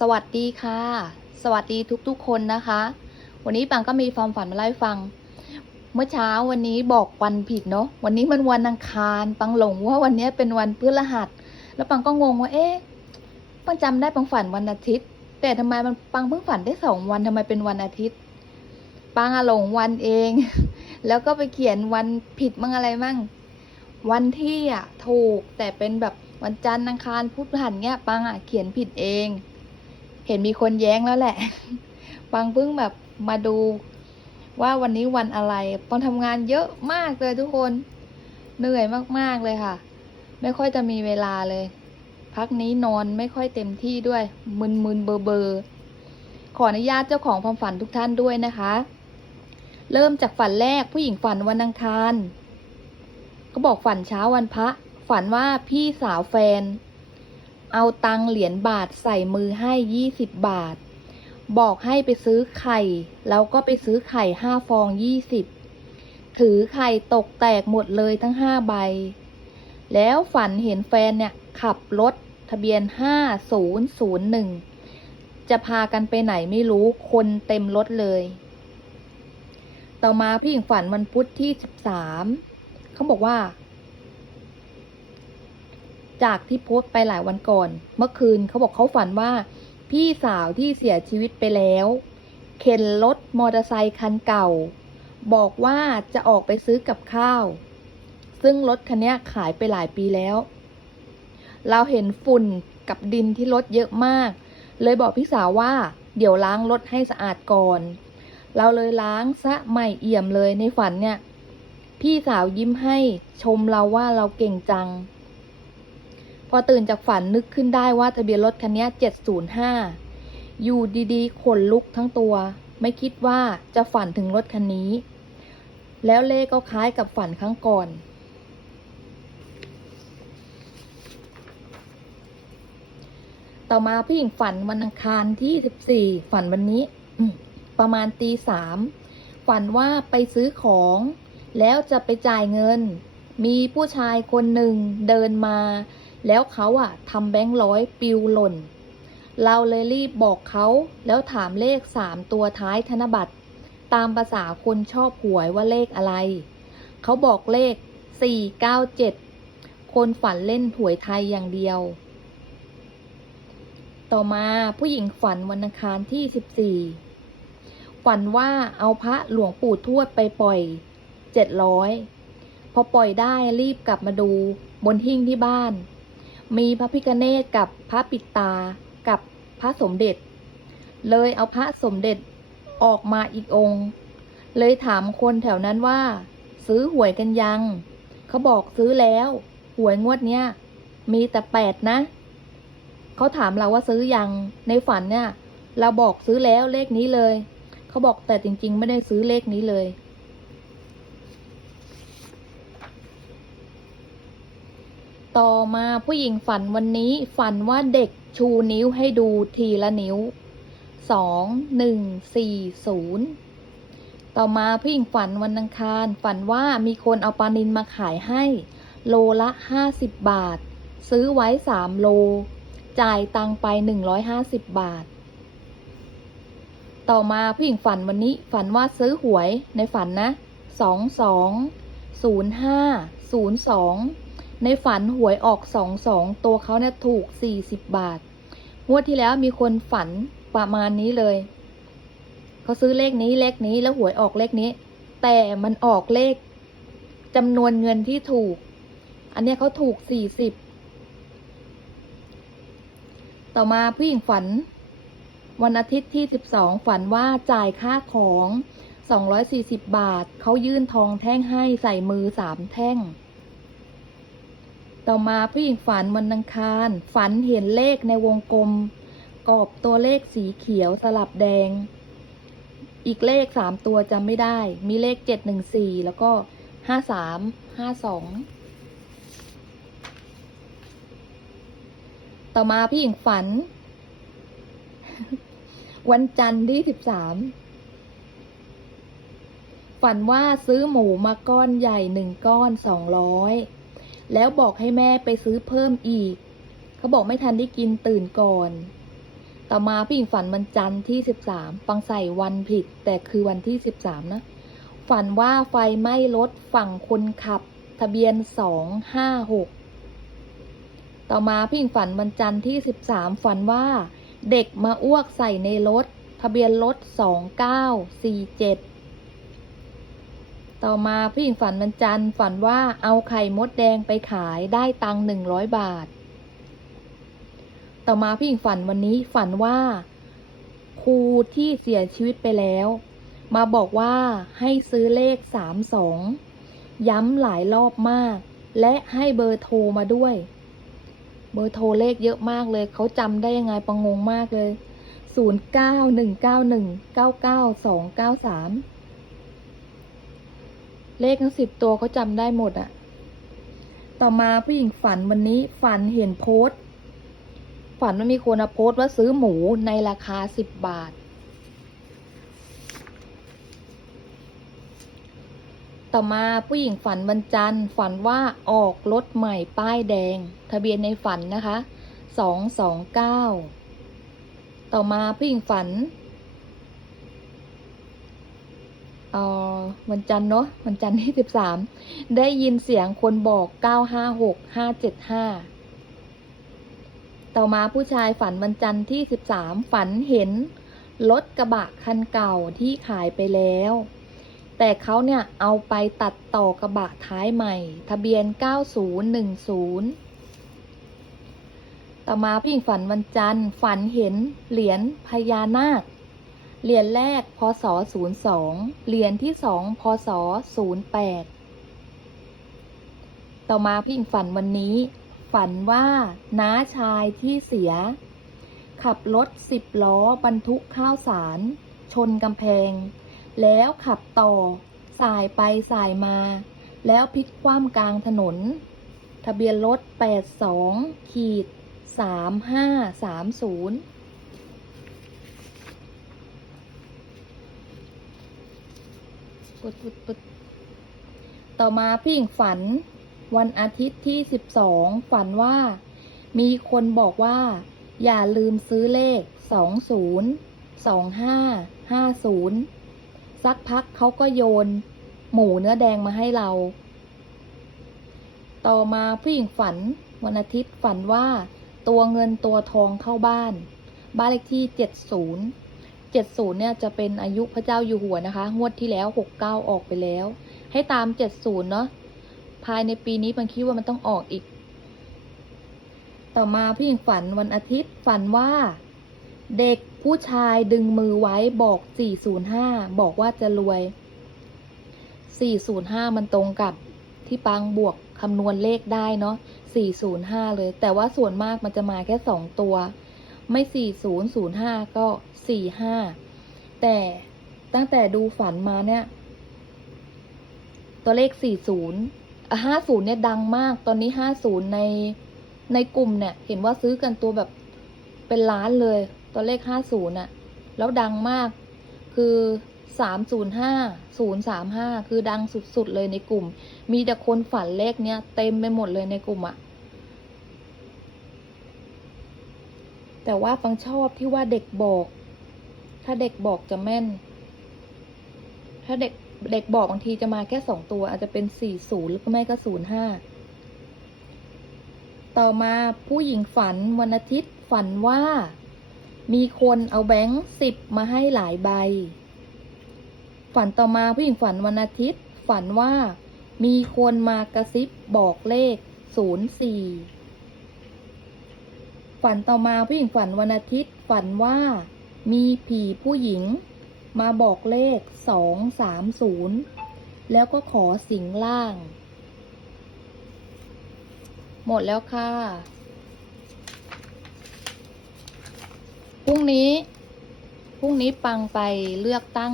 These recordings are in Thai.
สวัสดีค่ะ สวัสดีทุกๆคนนะคะ วันนี้ปังก็มีความฝันมาเล่าให้ฟัง เมื่อเช้าวันนี้บอกวันผิดเนาะวันนี้มันวันอังคารปังหลงว่าวันนี้เป็นวันพฤหัส แล้วปังก็งงว่าเอ๊ะปังจำได้ปังฝันวันอาทิตย์ แต่ทำไมมันปังเพิ่งฝันได้สองวันทำไมเป็นวันอาทิตย์ ปังอะหลงวันเอง แล้วก็ไปเขียนวันผิดมั่งอะไรมั่ง วันที่อะถูกแต่เป็นแบบวันจันทร์อังคารพุธพฤหัสเนี้ยปังอะเขียนผิดเอง เห็นมีคนแย้งแล้วแหละปังเพิ่งแบบมาดูว่าวันนี้วันอะไรปังทำงานเยอะมากเลยทุกคน เหนื่อยมากๆเลยค่ะ ไม่ค่อยจะมีเวลาเลย พักนี้นอนไม่ค่อยเต็มที่ด้วย มึนๆเบอร์เบอร์ขออนุญาตเจ้าของความฝันทุกท่านด้วยนะคะ เริ่มจากฝันแรกผู้หญิงฝันวันอังคาร ก็บอกฝันเช้าวันพระ ฝันว่าพี่สาวแฟน เอาตังเหรียญบาทใส่มือให้ยี่สิบบาท บอกให้ไปซื้อไข่ แล้วก็ไปซื้อไข่ห้าฟองยี่สิบถือไข่ตกแตกหมดเลยทั้งห้าใบ แล้วฝันเห็นแฟนเนี่ย ขับรถทะเบียนห้าศูนย์ศูนย์หนึ่งจะพากันไปไหนไม่รู้คนเต็มรถเลย ต่อมาพี่หญิงฝันวันพุธที่สิบสามเขาบอกว่า จากที่โพสต์ไปหลายวันก่อน เมื่อคืนเขาบอกเขาฝันว่า พี่สาวที่เสียชีวิตไปแล้ว เข็นรถมอเตอร์ไซคันเก่า บอกว่าจะออกไปซื้อกับข้าว ซึ่งรถคันนี้ขายไปหลายปีแล้ว เราเห็นฝุ่นกับดินที่รถเยอะมาก เลยบอกพี่สาวว่า เดี๋ยวล้างรถให้สะอาดก่อน เราเลยล้างซะใหม่เอี่ยมเลยในฝันเนี่ย พี่สาวยิ้มให้ชมเราว่าเราเก่งจัง พอตื่นจากฝันนึกขึ้นได้ว่าทะเบียนรถคันนี้705 อยู่ดีๆ ขนลุกทั้งตัว ไม่คิดว่าจะฝันถึงรถคันนี้ แล้วเลขก็คล้ายกับฝันครั้งก่อนต่อมาพี่หญิงฝันวันอังคารที่14ฝันวันนี้ประมาณตีสามฝันว่าไปซื้อของ แล้วจะไปจ่ายเงิน มีผู้ชายคนหนึ่งเดินมา แล้วเขาอะทำแบงค์ร้อยปิวหล่น เราเลยรีบบอกเขาแล้วถามเลขสามตัวท้ายธนบัตร ตามภาษาคนชอบหวยว่าเลขอะไร เขาบอกเลข 497 คนฝันเล่นหวยไทยอย่างเดียว ต่อมาผู้หญิงฝันวันอังคารที่ 14 ฝันว่าเอาพระหลวงปู่ทวดไปปล่อย 700 พอปล่อยได้รีบกลับมาดูบนหิ้งที่บ้าน มีพระพิฆเนศกับพระปิดตากับพระสมเด็จ เลยเอาพระสมเด็จออกมาอีกองค์ เลยถามคนแถวนั้นว่า ซื้อหวยกันยัง เขาบอกซื้อแล้ว หวยงวดเนี้ยมีแต่แปดนะ เขาถามเราว่าซื้อยังในฝันเนี่ย เราบอกซื้อแล้วเลขนี้เลย เขาบอกแต่จริง ๆ ไม่ได้ซื้อเลขนี้เลย ต่อมาผู้หญิงฝันวันนี้ฝันว่าเด็กชูนิ้วให้ดูทีละนิ้ว 2 1 4 0 ต่อมาผู้หญิงฝันวันอังคาร ฝันว่ามีคนเอาปลานินมาขายให้ โลละ 50 บาท ซื้อไว้ 3 โล จ่ายตังไป 150 บาท ต่อมาผู้หญิงฝันวันนี้ ฝันว่าซื้อหวยในฝันนะ 2 2 0 5 0 2 ในฝันหวยออกสองสองตัวเขาเนี่ยถูกสี่สิบบาท งวดที่แล้วมีคนฝันประมาณนี้เลย เขาซื้อเลขนี้เลขนี้แล้วหวยออกเลขนี้ แต่มันออกเลขจำนวนเงินที่ถูก อันนี้เขาถูกสี่สิบ ต่อมาผู้หญิงฝัน วันอาทิตย์ที่12ฝันว่าจ่ายค่าของ240บาท เขายื่นทองแท่งให้ใส่มือสามแท่ง ต่อมาผู้หญิงฝันวันอังคาร ฝันเห็นเลขในวงกลม กรอบตัวเลขสีเขียวสลับแดง อีกเลขสามตัวจำไม่ได้ มีเลข714แล้วก็53 52ต่อมาพี่หญิงฝัน วันจันทร์ที่สิบสามฝันว่าซื้อหมูมาก้อนใหญ่หนึ่งก้อนสองร้อย แล้วบอกให้แม่ไปซื้อเพิ่มอีก เขาบอกไม่ทันได้กินตื่นก่อน ต่อมาพี่หญิงฝันวันจันทร์ที่สิบสามฟังใส่วันผิด แต่คือวันที่สิบสามนะ ฝันว่าไฟไหม้รถฝั่งคนขับ ทะเบียนสองห้าหกต่อมาพี่หญิงฝันวันจันทร์ที่สิบสามฝันว่าเด็กมาอ้วกใส่ในรถ ทะเบียนรถสองเก้าสี่เจ็ด ต่อมาพี่หญิงฝันวันจันทร์ฝันว่าเอาไข่มดแดงไปขายได้ตังหนึ่งร้อยบาท ต่อมาพี่หญิงฝันวันนี้ฝันว่าครูที่เสียชีวิตไปแล้ว มาบอกว่าให้ซื้อเลขสามสองย้ำหลายรอบมาก และให้เบอร์โทรมาด้วย เบอร์โทรเลขเยอะมากเลยเขาจำได้ยังไงประงงมากเลยศูนย์ เลขทั้งสิบตัวเขาจำได้หมดอะต่อมาผู้หญิงฝันวันนี้ฝันเห็นโพสต์ฝันว่ามีคนโพสต์ว่าซื้อหมูในราคาสิบบาท ต่อมาผู้หญิงฝันวันจันทร์ ฝันว่าออกรถใหม่ป้ายแดง ทะเบียนในฝันนะคะสองสองเก้าต่อมาผู้หญิงฝันเอ่อ วันจันทร์เนาะวันจันทร์ที่สิบสามได้ยินเสียงคนบอกเก้าห้าหกห้าเจ็ดห้าต่อมาผู้ชายฝันวันจันทร์ที่สิบสามฝันเห็นรถกระบะคันเก่าที่ขายไปแล้ว แต่เขาเนี่ยเอาไปตัดต่อกระบะท้ายใหม่ ทะเบียน 9010 ต่อมาพี่หญิงฝันวันจันทร์ฝันเห็นเหรียญพญานาค เหรียญแรก พศ 02 เหรียญที่สอง พศ 08 ต่อมาพี่หญิงฝันวันนี้ ฝันว่าน้าชายที่เสีย ขับรถสิบล้อบรรทุกข้าวสาร ชนกำแพง แล้วขับต่อ สายไปสายมา แล้วพลิกคว่ำกลางถนน ทะเบียนรถ 82 ขีด 3530 ปุดปุดปุดต่อมาพี่หญิงฝันวันอาทิตย์ที่ 12 ฝันว่า มีคนบอกว่า อย่าลืมซื้อเลข 20 25 50 สักพักเขาก็โยน หมูเนื้อแดงมาให้เรา ต่อมาผู้หญิงฝันวันอาทิตย์ฝันว่า ตัวเงินตัวทองเข้าบ้าน บ้านเลขที่ 70 70เนี่ยจะเป็นอายุพระเจ้าอยู่หัวนะคะ งวดที่แล้ว 69 ออกไปแล้ว ให้ตาม 70 เนาะภายในปีนี้มันคิดว่ามันต้องออกอีก ต่อมาผู้หญิงฝันวันอาทิตย์ฝันว่า เด็กผู้ชายดึงมือไว้บอก 405 บอกว่าจะรวย 405 มันตรงกับที่ปางบวกคำนวณเลขได้เนาะ405 เลย แต่ว่าส่วนมากมันจะมาแค่ 2 ตัว ไม่ 4005 ก็ 45 แต่ตั้งแต่ดูฝันมาเนี่ย ตัวเลข 40 50 เนี่ยดังมาก ตอนนี้ 50 ในในกลุ่มเนี่ย เห็นว่าซื้อกันตัวแบบเป็นล้านเลย ตัวเลข 50น่ะ แล้วดังมาก คือ305 035คือดังสุดๆเลยในกลุ่ม มีแต่คนฝันเลขเนี้ยเต็มไปหมดเลยในกลุ่มอะ แต่ว่าฟังชอบที่ว่าเด็กบอก ถ้าเด็กบอกจะแม่น ถ้าเด็กเด็กบอกบางทีจะมาแค่สองตัว อาจจะเป็น40หรือไม่ก็05ต่อมาผู้หญิงฝันวันอาทิตย์ฝันว่า มีคนเอาแบงค์สิบมาให้หลายใบ ฝันต่อมาผู้หญิงฝันวันอาทิตย์ ฝันว่า มีคนมากระซิบบอกเลข04 ฝันต่อมาผู้หญิงฝันวันอาทิตย์ ฝันว่ามีผีผู้หญิง มาบอกเลข230แล้วก็ขอสิงล่าง หมดแล้วค่ะพรุ่งนี้พรุ่งนี้ปังไปเลือกตั้ง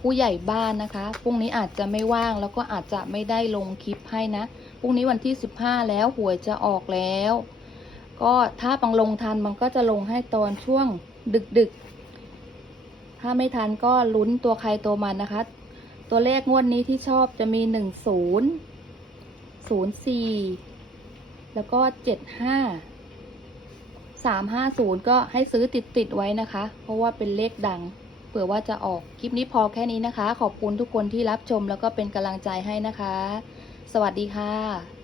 ผู้ใหญ่บ้านนะคะ พรุ่งนี้อาจจะไม่ว่างแล้วก็อาจจะไม่ได้ลงคลิปให้นะ พรุ่งนี้วันที่สิบห้าแล้วหวยจะออกแล้ว ก็ถ้าปังลงทันมันก็จะลงให้ตอนช่วงดึกดึกๆถ้าไม่ทันก็ลุ้นตัวใครตัวมันนะคะ ตัวเลขงวดนี้ที่ชอบจะมีหนึ่งศูนย์ศูนย์สี่แล้วก็เจ็ดห้า350ก็ให้ซื้อติดติดๆไว้นะคะ เพราะว่าเป็นเลขดัง เผื่อว่าจะออกคลิปนี้พอแค่นี้นะคะ ขอบคุณทุกคนที่รับชมแล้วก็เป็นกำลังใจให้นะคะ สวัสดีค่ะ